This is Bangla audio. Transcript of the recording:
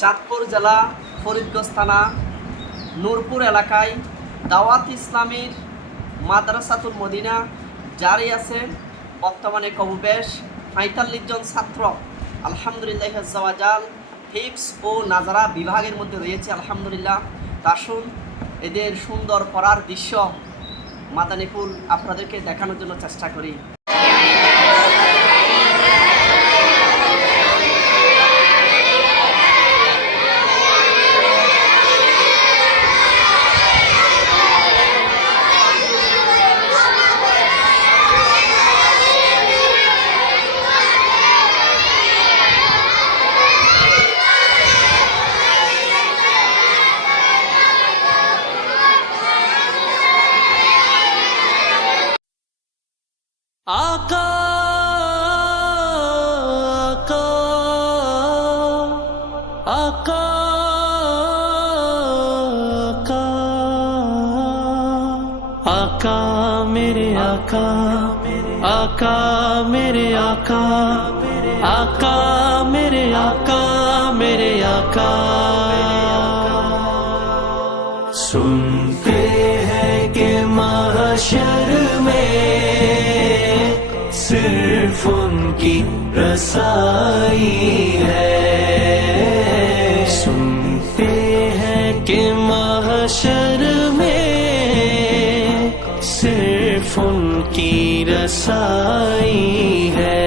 চাঁদপুর জেলা ফরিদগঞ্জ থানা, নূরপুর এলাকায় দাওয়াত ইসলামীর মাদ্রাসাতুল মদিনা জারি আছে। বর্তমানে কবুবেশ পঁয়তাল্লিশ জন ছাত্র আলহামদুলিল্লাহ জাওয়াজাল হিপস ও নাজারা বিভাগের মধ্যে রয়েছে, আলহামদুলিল্লাহ। তাসুন এদের সুন্দর পড়ার দৃশ্য মাদানিপুল আপনাদেরকে দেখানোর জন্য চেষ্টা করি। आका आका आका आका आका मेरे आका आका मेरे आका आका मेरे आका मेरे आका सुनते हैं कि महशर सिर्फ़ उनकी रसाई है। सुनते हैं कि महशर में सिर्फ़ उनकी रसाई है।